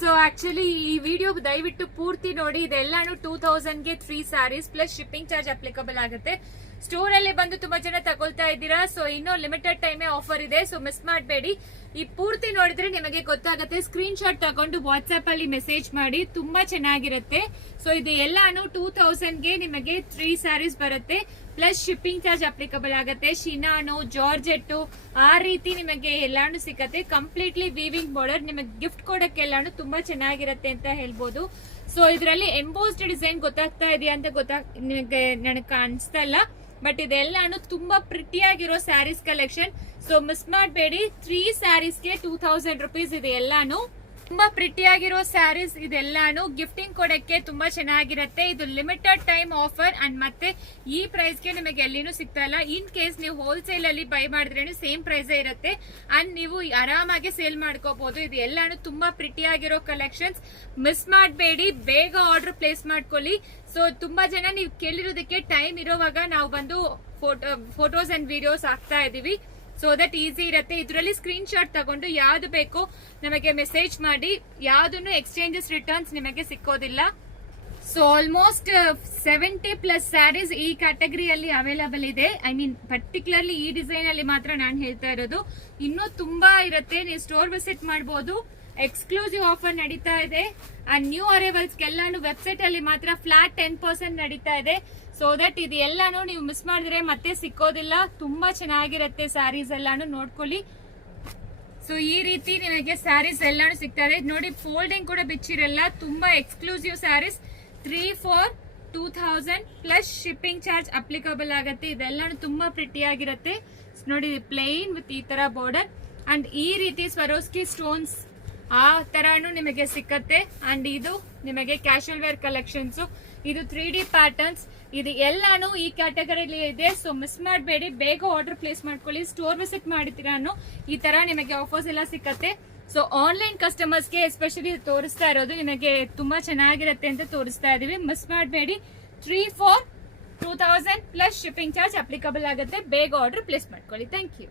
So actually ಈ video ದಯವಿಟ್ಟು ಪೂರ್ತಿ ನೋಡಿ. ಇದೆಲ್ಲಾನು 2000ಗೆ 3 sarees plus shipping charge applicable ಆಗುತ್ತೆ. ಸ್ಟೋರ್ ಅಲ್ಲಿ ಬಂದು ತುಂಬಾ ಜನ ತಗೊಳ್ತಾ ಇದ್ದೀರಾ. ಸೊ ಇನ್ನೂ ಲಿಮಿಟೆಡ್ ಟೈಮ್ ಆಫರ್ ಇದೆ, ಸೊ ಮಿಸ್ ಮಾಡಬೇಡಿ. ಈ ಪೂರ್ತಿ ನೋಡಿದ್ರೆ ನಿಮಗೆ ಗೊತ್ತಾಗುತ್ತೆ. ಸ್ಕ್ರೀನ್ ಶಾಟ್ ತಗೊಂಡು ವಾಟ್ಸ್ಆಪ್ ಅಲ್ಲಿ ಮೆಸೇಜ್ ಮಾಡಿ, ತುಂಬಾ ಚೆನ್ನಾಗಿರುತ್ತೆ. ಸೊ ಇದು ಎಲ್ಲಾನು 2000ಗೆ ನಿಮಗೆ 3 ಸ್ಯಾರೀಸ್ ಬರುತ್ತೆ ಪ್ಲಸ್ ಶಿಪ್ಪಿಂಗ್ ಚಾರ್ಜ್ ಅಪ್ಲಿಕಬಲ್ ಆಗುತ್ತೆ. ಶಿನಾನು, ಜಾರ್ಜೆಟ್ ಆ ರೀತಿ ನಿಮಗೆ ಎಲ್ಲಾನು ಸಿಕ್ಕತ್ತೆ. ಕಂಪ್ಲೀಟ್ಲಿ ವೀವಿಂಗ್ ಬಾರ್ಡರ್, ನಿಮಗೆ ಗಿಫ್ಟ್ ಕೊಡಕ್ಕೆ ಎಲ್ಲಾನು ತುಂಬಾ ಚೆನ್ನಾಗಿರುತ್ತೆ ಅಂತ ಹೇಳ್ಬೋದು. ಸೊ ಇದರಲ್ಲಿ ಎಂಬೋಸ್ಡ್ ಡಿಸೈನ್ ಗೊತ್ತಾಗ್ತಾ ಇದೆಯಾ ಅಂತ ನಿಮಗೆ ನನಗೆ ಕಾಣಿಸ್ತಾ ಇಲ್ಲ, ಬಟ್ ಇದೆಲ್ಲಾನು ತುಂಬಾ ಪ್ರಿಟಿಯಾಗಿರೋ ಸ್ಯಾರೀಸ್ ಕಲೆಕ್ಷನ್. ಸೊ ಮಿಸ್ ಮಾಡಬೇಡಿ. 3 ಸ್ಯಾರೀಸ್ಗೆ 2000 ರುಪೀಸ್ ಇದೆ. ಎಲ್ಲಾನು ತುಂಬಾ ಪ್ರಿಟಿಯಾಗಿರೋ ಸ್ಯಾರೀಸ್. ಇದೆಲ್ಲಾನು ಗಿಫ್ಟಿಂಗ್ ಕೊಡಕ್ಕೆ ತುಂಬಾ ಚೆನ್ನಾಗಿರುತ್ತೆ. ಇದು ಲಿಮಿಟೆಡ್ ಟೈಮ್ ಆಫರ್ ಅಂಡ್ ಮತ್ತೆ ಈ ಪ್ರೈಸ್ ಗೆ ನಿಮಗೆ ಎಲ್ಲಿನೂ ಸಿಗ್ತಾ ಇಲ್ಲ. ಇನ್ ಕೇಸ್ ನೀವು ಹೋಲ್ಸೇಲ್ ಅಲ್ಲಿ ಬೈ ಮಾಡಿದ್ರೆ ಸೇಮ್ ಪ್ರೈಸ್ ಇರುತ್ತೆ ಅಂಡ್ ನೀವು ಆರಾಮಾಗಿ ಸೇಲ್ ಮಾಡ್ಕೋಬಹುದು. ಇದು ಎಲ್ಲಾನು ತುಂಬಾ ಪ್ರಿಟಿಯಾಗಿರೋ ಕಲೆಕ್ಷನ್ಸ್. ಮಿಸ್ ಮಾಡಬೇಡಿ, ಬೇಗ ಆರ್ಡರ್ ಪ್ಲೇಸ್ ಮಾಡ್ಕೊಳ್ಳಿ. ಸೊ ತುಂಬಾ ಜನ ನೀವು ಕೇಳಿರೋದಕ್ಕೆ ಟೈಮ್ ಇರೋವಾಗ ನಾವು ಬಂದು ಫೋಟೋಸ್ ಅಂಡ್ ವಿಡಿಯೋಸ್ ಹಾಕ್ತಾ ಇದೀವಿ. ಸೊ ದಟ್ ಈಸಿ ಇರುತ್ತೆ. ಇದರಲ್ಲಿ ಸ್ಕ್ರೀನ್ ಶಾಟ್ ತಗೊಂಡು ಯಾವ್ದು ಬೇಕೋ ನಮಗೆ ಮೆಸೇಜ್ ಮಾಡಿ. ಯಾವ್ದನ್ನು ಎಕ್ಸ್ಚೇಂಜಸ್ ರಿಟರ್ನ್ಸ್ ನಿಮಗೆ ಸಿಕ್ಕೋದಿಲ್ಲ. ಸೊ ಆಲ್ಮೋಸ್ಟ್ 70+ ಸ್ಯಾರೀಸ್ ಈ ಕ್ಯಾಟಗರಿಯಲ್ಲಿ ಅವೈಲಬಲ್ ಇದೆ. ಐ ಮೀನ್ ಪರ್ಟಿಕ್ಯುಲರ್ಲಿ ಈ ಡಿಸೈನ್ ಅಲ್ಲಿ ಮಾತ್ರ ನಾನು ಹೇಳ್ತಾ ಇರೋದು. ಇನ್ನೂ ತುಂಬಾ ಇರುತ್ತೆ, ನೀವು ಸ್ಟೋರ್ ವಿಸಿಟ್ ಮಾಡಬಹುದು. ಎಕ್ಸ್ಕ್ಲೂಸಿವ್ ಆಫರ್ ನಡೀತಾ ಇದೆ ಅಂಡ್ ನ್ಯೂ ಅರೈವಲ್ಸ್ ಎಲ್ಲಾನು ವೆಬ್ಸೈಟ್ ಅಲ್ಲಿ ಮಾತ್ರ ಫ್ಲಾಟ್ 10% ನಡೀತಾ ಇದೆ. ಸೊ ದಟ್ ಇದು ಎಲ್ಲಾನು ನೀವು ಮಿಸ್ ಮಾಡಿದ್ರೆ ಮತ್ತೆ ಸಿಕ್ಕೋದಿಲ್ಲ. ತುಂಬಾ ಚೆನ್ನಾಗಿರುತ್ತೆ ಸ್ಯಾರೀಸ್ ಎಲ್ಲಾನು, ನೋಡ್ಕೊಳ್ಳಿ. ಸೊ ಈ ರೀತಿ ನಿಮಗೆ ಸ್ಯಾರೀಸ್ ಎಲ್ಲಾನು ಸಿಗ್ತಾ ಇದೆ ನೋಡಿ. ಫೋಲ್ಡಿಂಗ್ ಕೂಡ ಬಿಚ್ಚಿರಲ್ಲ. ತುಂಬಾ exclusive sarees. 3 for 2000 plus shipping charge applicable ಆಗುತ್ತೆ. ಇದೆಲ್ಲಾನು ತುಂಬಾ ಪ್ರಿಟಿಯಾಗಿರುತ್ತೆ ನೋಡಿ. ಪ್ಲೇನ್ ವಿತ್ ಈ ತರ ಬಾರ್ಡರ್ ಅಂಡ್ ಈ ರೀತಿ ಸ್ವರೋಸ್ಕಿ ಸ್ಟೋನ್ಸ್ ಆ ತರಾನು ನಿಮಗೆ ಸಿಕ್ಕತ್ತೆ. ಅಂಡ್ ಇದು ನಿಮಗೆ ಕ್ಯಾಶುವಲ್ ವೇರ್ ಕಲೆಕ್ಷನ್ಸ್. ಇದು 3D ಪ್ಯಾಟರ್ನ್ಸ್. ಇದು ಎಲ್ಲಾನು ಈ ಕ್ಯಾಟಗರಿಲಿ ಇದೆ. ಸೊ ಮಿಸ್ ಮಾಡಬೇಡಿ, ಬೇಗ ಆರ್ಡರ್ ಪ್ಲೇಸ್ ಮಾಡ್ಕೊಳ್ಳಿ. ಸ್ಟೋರ್ ವಿಸಿಟ್ ಮಾಡಿತೀರಾನು ಈ ತರ ನಿಮಗೆ ಆಫರ್ಸ್ ಎಲ್ಲ ಸಿಕ್ಕತ್ತೆ. ಸೊ ಆನ್ಲೈನ್ ಕಸ್ಟಮರ್ಸ್ಗೆ ಎಸ್ಪೆಷಲಿ ತೋರಿಸ್ತಾ ಇರೋದು ನಿಮಗೆ ತುಂಬಾ ಚೆನ್ನಾಗಿರುತ್ತೆ ಅಂತ ತೋರಿಸ್ತಾ ಇದೀವಿ. ಮಿಸ್ ಮಾಡಬೇಡಿ. 3 for 2000 plus shipping charge applicable ಆಗುತ್ತೆ. ಬೇಗ ಆರ್ಡರ್ ಪ್ಲೇಸ್ ಮಾಡ್ಕೊಳ್ಳಿ. Thank you.